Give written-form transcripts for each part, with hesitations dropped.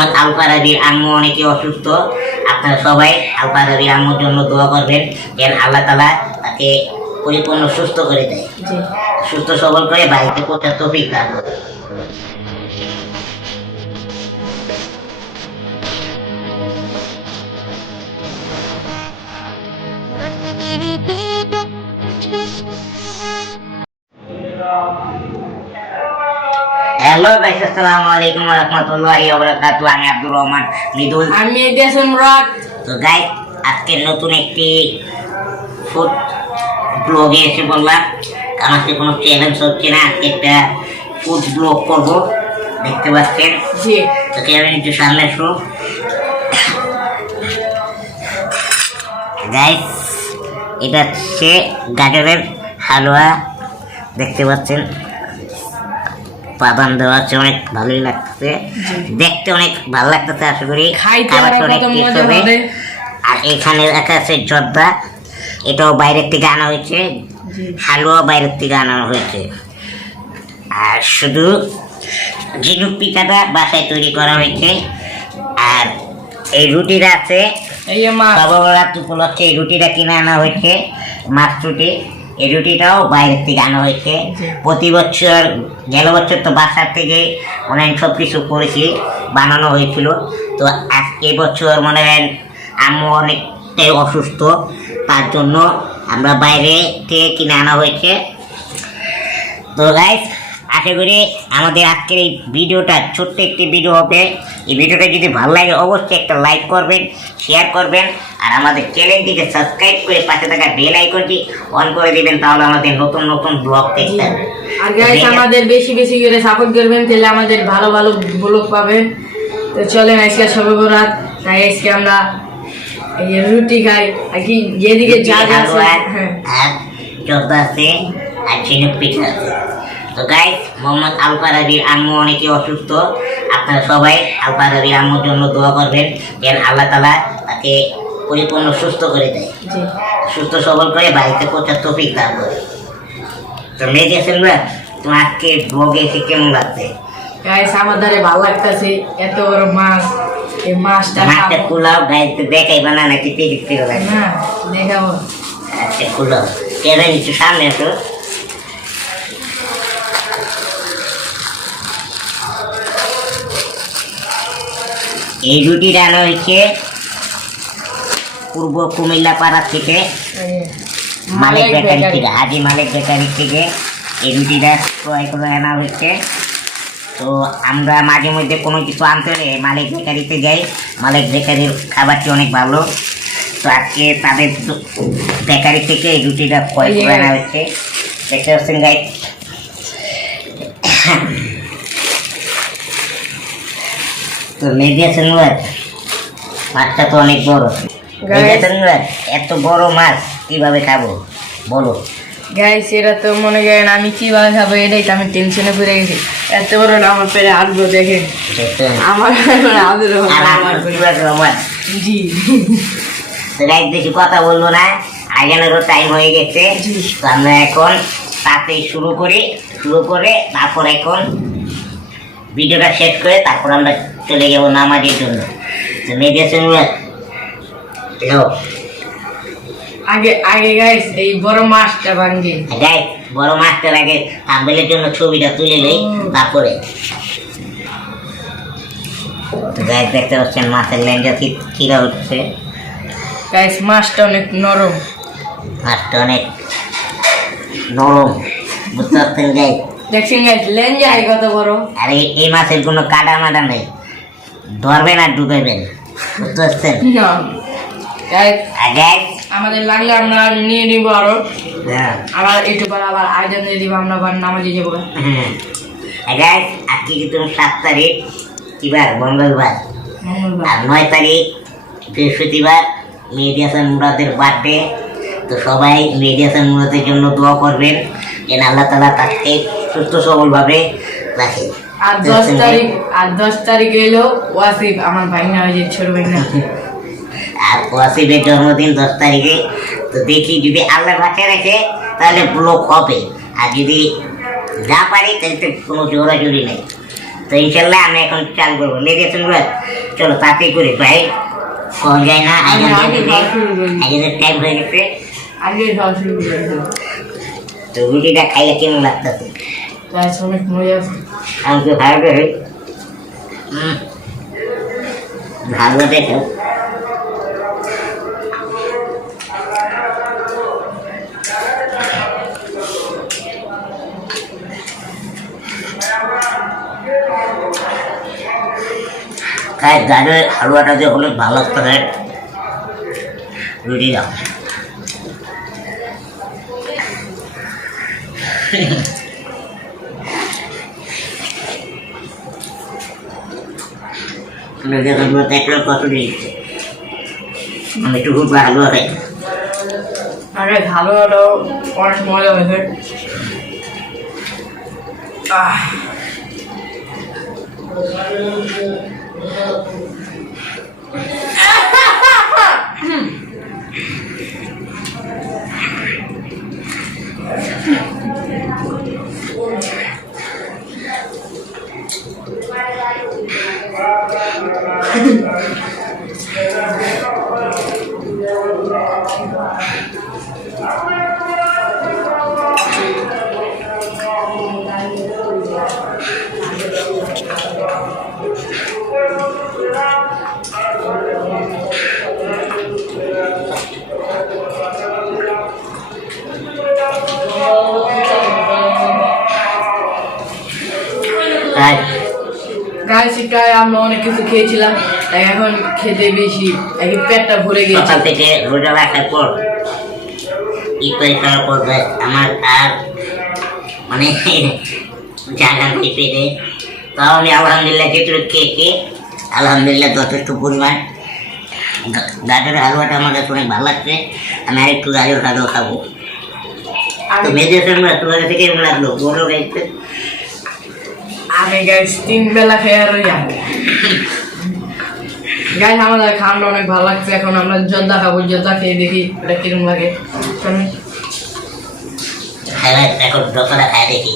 মোহাম্মদ আলফারাবির আম্মু অনেকে অসুস্থ। আপনারা সবাই আলফারাবির আম্মুর জন্য দোয়া করবেন যেন আল্লাহ তাআলা তাকে পরিপূর্ণ সুস্থ করে দেয়, সুস্থ সবল করে বাড়িতে পৌঁছার তৌফিক দান করে। হ্যালো গাইস, আসসালামু আলাইকুম ওয়া রাহমাতুল্লাহি ওয়া বারাকাতুহু। আমি আব্দুর রহমান মৃদুল। আমি এডিয়াসন মুরাদ। তো গাইস, আজকে নতুন একটি ফুড ব্লগে এসে বললাম। আমাকে কোনো চ্যালেঞ্জ হচ্ছে না, আজকে একটা ফুড ব্লগ করবো। দেখতে পাচ্ছেন, জি তো ক্যামেরা একটু সামনে আসো। গাইস, এটা হচ্ছে গাজরের হালুয়া। দেখতে পাচ্ছেন, বাদাম দেওয়া আছে, অনেক ভালোই লাগতেছে, দেখতে অনেক ভালো লাগতেছে। আশা করি খাবারটা অনেক টেস্ট হবে। আর এখানে রাখা আছে জর্দা, এটাও বাইরের থেকে আনা হয়েছে, হালুয়া বাইরের থেকে আনা হয়েছে। আর শুধু ঝিনুক পিঠাটা বাসায় তৈরি করা হয়েছে। আর এই রুটিটা আছে, এই মাছ সর্বরাত উপলক্ষে এই রুটিটা কিনে আনা হয়েছে, মাছ রুটি। এই রুটিটাও বাইরের থেকে আনা হয়েছে। প্রতি বছর, গেল বছর তো বাসার থেকে অনেক সব কিছু করেছি, বানানো হয়েছিল। তো এই বছর মনে হয় আম্মু অনেকটাই অসুস্থ, তার জন্য আমরা বাইরে থেকে কিনে আনা হয়েছে। তো গাইস, আশা করি আমাদের আজকের এই ভিডিওটা ছোট্ট একটি ভিডিও হবে। এই ভিডিওটা যদি ভালো লাগে অবশ্যই একটা লাইক করবেন, শেয়ার করবেন, আর আমাদের চ্যানেলটিকে সাবস্ক্রাইব করে পাশে থাকা বেল আইকনটি অন করে দিবেন, তাহলে আমাদের নতুন নতুন ব্লগ দেখতে পাবেন। আর গাইস, আমাদের বেশি বেশি করে সাপোর্ট করবেন, তাহলে আমাদের ভালো ভালো ব্লগ পাবেন। তো চলেন, আজকে শবে বরাত, তাই আজকে আমরা এই রুটি খাই। আর কি যেদিকে যা যা আছে, হ্যাঁ, আর জর্দা আছে, আর ঝিনুক পিঠা আছে। তো গাইস, মোহাম্মদ আলফারাবির আম্মু অনেকে অসুস্থ। আপনারা সবাই আলফারাবির আম্মুর জন্য দোয়া করবেন যেন আল্লাহ তাআলা তাকে পরিপূর্ণ সুস্থ করে দেয়, জি সুস্থ সবল করে বাড়িতে পৌঁছার তৌফিক দান করে। তো মেয়েদের তোমার আজকে ব্লগে এসে কেমন লাগছে? গাইস, আমাদের ভালো লাগতেছে, এত বড় মাছ। এই মাছটা মাছটা খুলাও, গাইতে দেখাই বানা নাকি পেরিক পেরো লাগে না, দেখাবো। আচ্ছা, খুলাও, কেন একটু সামনে আসো। এই রুটিটা আনা হয়েছে পূর্ব কুমিল্লা পাড়া থেকে, মালিক বেকারি থেকে, হাজি মালিক বেকারি থেকে এই রুটিটা ক্রয় করে আনা হয়েছে। তো আমরা মাঝে মধ্যে কোনো কিছু আনতে হলে মালিক বেকারিতে যাই। মালিক বেকারির খাবারটি অনেক ভালো। তো আজকে তাদের বেকারি থেকে এই রুটিটা ক্রয় করে আনা হয়েছে। দেখতে পাচ্ছেন গাইস, তো মেডিয়াসন মাছটা তো অনেক বড়। মেডিয়াসন এত বড় মাছ কিভাবে খাবো বলো? গাইস, এটা তো মনে করেন আমি কিভাবে খাবো, এটাই তো আমি টেনশনে পড়ে গেছি। এত বড় না আমার পেরে আসবো, দেখেন আমার জি। বেশি কথা বলবো না, আগানোরও টাইম হয়ে গেছে। তো আমরা এখন তাতে শুরু করে তারপর এখন ভিডিওটা শেষ করে তারপর আমরা চলে যাবো নামাজের জন্য। তো মেডিয়াসন আগে আগে গাইস, এই বড় মাছটা ভাঙ্গি। গাইস, বড় মাছটার আগে থাম্বনেলের জন্য ছবিটা তুলে নেই, তারপরে। তো গাইস, দেখতে পাচ্ছেন মাছের লেঞ্জা খিরা উঠছে। গাইস, মাছটা অনেক নরম, মাছটা অনেক নরম, বুঝতে পারছেন গাইস? দেখছেন গাইস, লেঞ্জা কত বড়। আর এই মাছের কোনো কাটা মাটা নেই, ধরবেন আর ডুবাইবেন, বুঝতে পারছেন? গাইস, আমাদের লাগলে আমরা নিয়ে নিব আরো, হ্যাঁ, আবার একটু পর আবার আয়োজন দিয়ে দিব, আমরা আবার নামাজে যাবো। গাইস, আজকে কিন্তু 7 তারিখ, কিবার মঙ্গলবার, আর 9 তারিখ বৃহস্পতিবার মেহেদী হাসান মুরাদের বার্থডে। তো সবাই মেহেদী হাসান মুরাদের জন্য দোয়া করবেন যেন আল্লাহ তাআলা তাকে সুস্থ সবলভাবে রাখে। আর 10 তারিখ এলো ওয়াসিফ, আমার ভাইনা, ওই যে ছোট ভাইনা। আর ওয়াসিফের জন্মদিন 10 তারিখে। তো দেখি যদি আল্লাহ বাঁচিয়ে রাখে তাহলে ব্লগ হবে, আর যদি যা পারি তাহলে তো কোনো জোরাজুরি নেই। তো ইনশাল্লাহ আমি এখন চাল করবো লেগে শুনবো চলো তাতে করে ভাই কম যায় না আগে খাওয়া শুরু করি। আগে টাইম হয়ে গেছে আগে খাওয়া শুরু করেছিল তো রুটিটা খাইলে কেমন লাগতেছে তাই অনেক মজা আছে আমাকে ভালো করে ভালো দেখো গাজরের হালুয়াটা যে অনেক ভালো লাগতেছে রুটি দাও দেখলে কত দিচ্ছে আমি একটু খুব হালুয়া খাই আগে হালুয়াটাও অনেক মজা হয়েছে গায়ে আমরা অনেক কিছু খেয়েছিলাম তাই এখন খেতে বেশি পেটটা ভরে গেছে সকাল থেকে রোজা রাখার পর ইফতারি করার পর আমার আর মানে জায়গা নেই পেটে তাও আমি আলহামদুলিল্লাহ যেটুকু খেয়েছি আলহামদুলিল্লাহ যথেষ্ট পরিমাণ গাজরের হালুয়াটা আমার কাছে অনেক ভালো লাগছে আমি আর একটু গাজর হালুয়া খাবো তো মেডিটেশন তোমার কাছে কেমন লাগলো বলো গাইতে আমি গাইস 3 বেলা খেয়ে রই গাইস আমাদের খাওয়াটা অনেক ভালো লাগছে এখন আমরা জর্দা খাবো জর্দা খেয়ে দেখি এটা কিরকম লাগে এখন যতটা খাই দেখি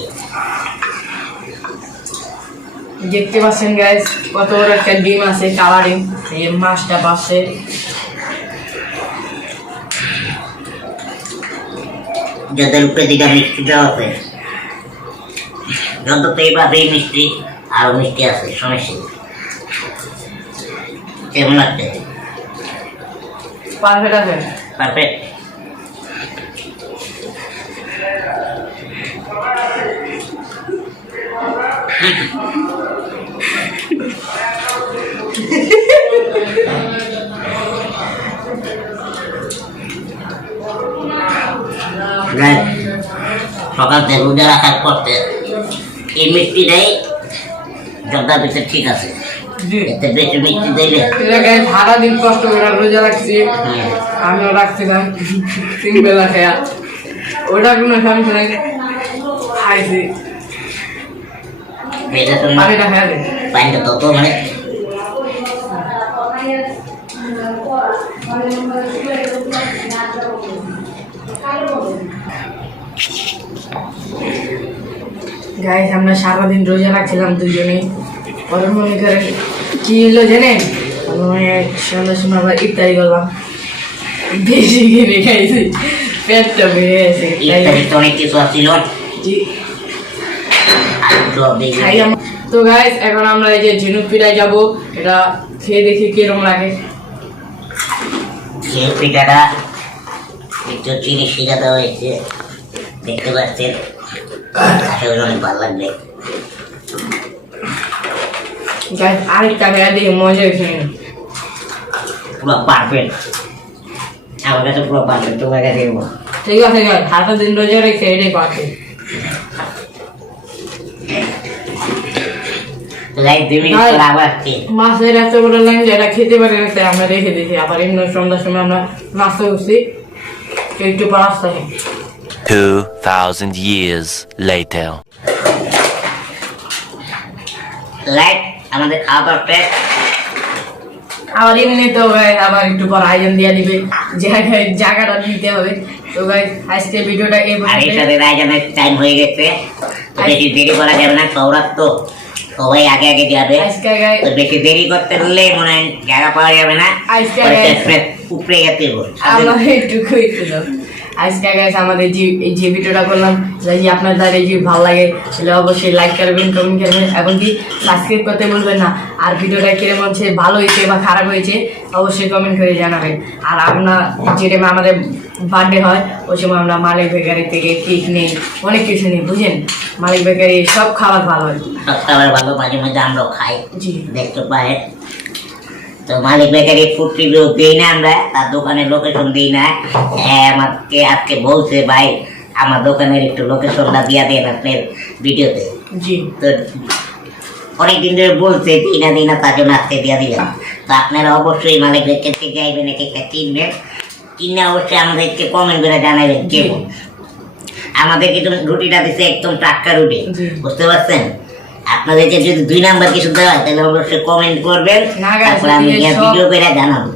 দেখতে পাচ্ছেন গাইস কত বড় একটা ডিম আছে কালা ডিম এই মাছটা পাশে যাদের উপরে দিকে মিষ্টিটা আছে যত এইভাবে মিষ্টি আরো মিষ্টি আছে সমস্যা কেমন লাগছে পারফেক্ট আছে পারফেক্ট সকাল থেকে রোজা রাখার পর এই মিষ্টিটাই জর্দার ভিতরে ঠিক আছে এতে বেশি মিষ্টি দিলে সারাদিন কষ্ট করে রোজা রাখছি আমিও রাখছিলাম 3 বেলা খেয়া ওটা কোনো সমস্যা নেই খাইছি পানিটা খেয়া দে পানিটা তত মানে গাইস আমরা সারাদিন রোজা রাখছিলাম দুজনেই ওরা মনে করেন কি হলো জানেন সন্ধ্যার সময় আবার ইফতারি করলাম বেশি কিনে খাইছি পেটটা বেড়ে গেছে অনেক কিছু আসছিল তো গাইস এখন আমরা এই যে ঝিনুক পিঠায় যাবো এটা খেয়ে দেখি কিরকম লাগে ঝিনুক পিঠাটা একটু চিনি শিখাতে হয়েছে দেখতে পাচ্ছেন আসলে অনেক ভালো লাগবে গাইস আরেকটা খেয়ে দেখি মজা হয়েছে পুরো পারফেক্ট আমার কাছে পুরো পারফেক্ট তোমার কাছে ঠিক আছে গাইস সারা দিন রোজা রেখে এটাই পারফেক্ট মাছের এত বড় লাইন যেটা খেতে পারি না তাই আমরা রেখে দিয়েছি আবার এমনি সন্ধ্যার সময় আমরা নাস্তা করছি একটু পর আসতে 2000 years later. লাইট আমাদের খাবার পেট আবার এমনি তো আবার একটু পর আয়োজন দিয়ে দিবে জায়গাটা দিতে হবে তো গাইস আজকে ভিডিওটা এই আর এটাতে আয়োজনের টাইম হয়ে গেছে বেশি দেরি করা যাবে না সৌরাত তো সবাই আগে আগে যাবে, আজকে গাই তো বেশি দেরি করতে হলে মনে হয় জায়গা পাওয়া যাবে না, আজকে পরে গাই উপরে যেতে হবে। আমার একটু ছিল আজকে গাইস আমাদের যে ভিডিওটা করলাম যদি আপনাদের যদি ভালো লাগে তাহলে অবশ্যই লাইক করবেন, কমেন্ট করবেন এবং কি সাবস্ক্রাইব করতে ভুলবেন না। আর ভিডিওটা কিরকম হচ্ছে, ভালো হয়েছে বা খারাপ হয়েছে অবশ্যই কমেন্ট করে জানাবেন। আর আমরা যে টাইমে আমাদের বার্থডে হয় ওই সময় আমরা মালিক বেকারি থেকে কেক নেই, অনেক কিছু নেই, বুঝেন। মালিক বেকারি সব খাবার ভালো হয়, সব খাবার ভালো, মাঝে মাঝে আমরাও খাই, জি দেখতে পাই। তো মালিক বেকারি ফুড রিভিউ দিই না আমরা, তার দোকানের লোকেশন দিই না। আমাকে আজকে বলছে ভাই আমার দোকানের একটু লোকেশনটা দিয়া দেন আপনার ভিডিওতে। জি তো অনেকদিন ধরে বলছে দিই না, তার জন্য আজকে দিয়া দিলাম। তো আপনারা অবশ্যই মালিক বেকারিতে যাইবেন, একটা কিনবেন, কিনে অবশ্যই আমাদেরকে কমেন্ট করে জানাবেন কেমন। আমাদের কিন্তু রুটিটা দিচ্ছে একদম টাটকা রুটি, জি। বুঝতে পারছেন। আপনাদেরকে যদি 2 নাম্বার কিছু দেওয়া হয় তাহলে অবশ্যই কমেন্ট করবেন, না guys, তারপরে আমি এদিকে সব- ভিডিও করে জানাবো।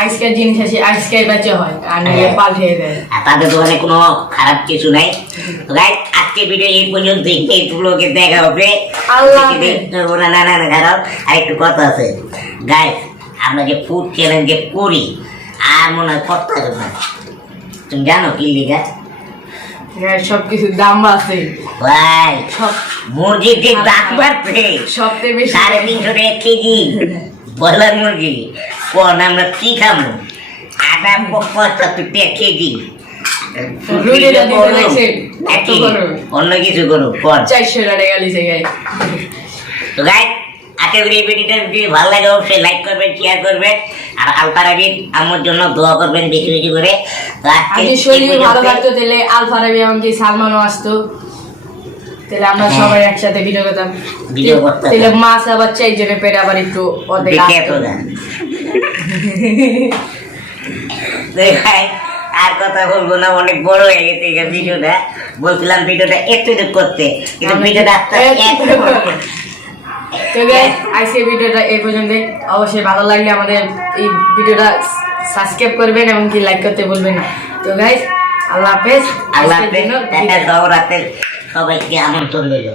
আজকের জিনিস আছে আজকেই বেঁচে হয় আর নিয়ে হ্যাঁ। পাল্টে দেয়। আর তাদের দোকানে কোনো খারাপ কিছু নাই। তো গাইস আজকে ভিডিও এই পর্যন্ত, এই ব্লগে দেখা হবে। আল্লাহ বেশি দেরি করবো না, না খারাপ। আর একটু কথা আছে গাইস, আমরা যে ফুড চ্যালেঞ্জে করি আর মনে হয় করতে হবে না, তুমি জানো কি লিগা? সব কিছুর দাম আছে, ভাই সব মুরগির দাম বাড়ছে, সবচেয়ে বেশি 350 টাকা কেজি ব্রয়লার মুরগি। কোন আমরা কি খাবো? আটা 75 টাকা কেজি। রুটিটা দিতে লাগছে, নাকি কত বড়? অন্য কিছু করুক কোন। 400 টাকা লিছে গাই। তো গাইস আশা করি এই ভিডিওটা যদি ভালো লাগে অবশ্যই লাইক করবেন, শেয়ার করবেন, আর আলফারাবির আমার জন্য দোয়া করবেন বেশি বেশি করে। তো আজকে আজকে শরীর ভালো থাকতো তাহলে আলফারাবি এমনকি সালমানও আসতো, তাহলে আমরা হ্যাঁ। সবাই একসাথে ভিডিও করতাম। ভিডিও করতাম। তাহলে মাছ আবার চাইজনের পেটে আবার একটু অর্ধেক দেখে আসতো। তো না। তো guys, আর কথা বলবো না, অনেক বড় হয়ে গেছে এই ভিডিওটা। বলছিলাম ভিডিওটা একটু করতে, কিন্তু ভিডিওটা আস্তে আস্তে তো গাইস আজকে ভিডিওটা এই পর্যন্ত। অবশ্যই ভালো লাগলে আমাদের এই ভিডিওটা সাবস্ক্রাইব করবেন এবং কি লাইক করতে ভুলবেন না। তো গাইস আল্লাহ হাফেজ। আল্লাহ আজকের হাফেজ, জন্য টাটা, সবাইকে আমন্ত্রণ রইল।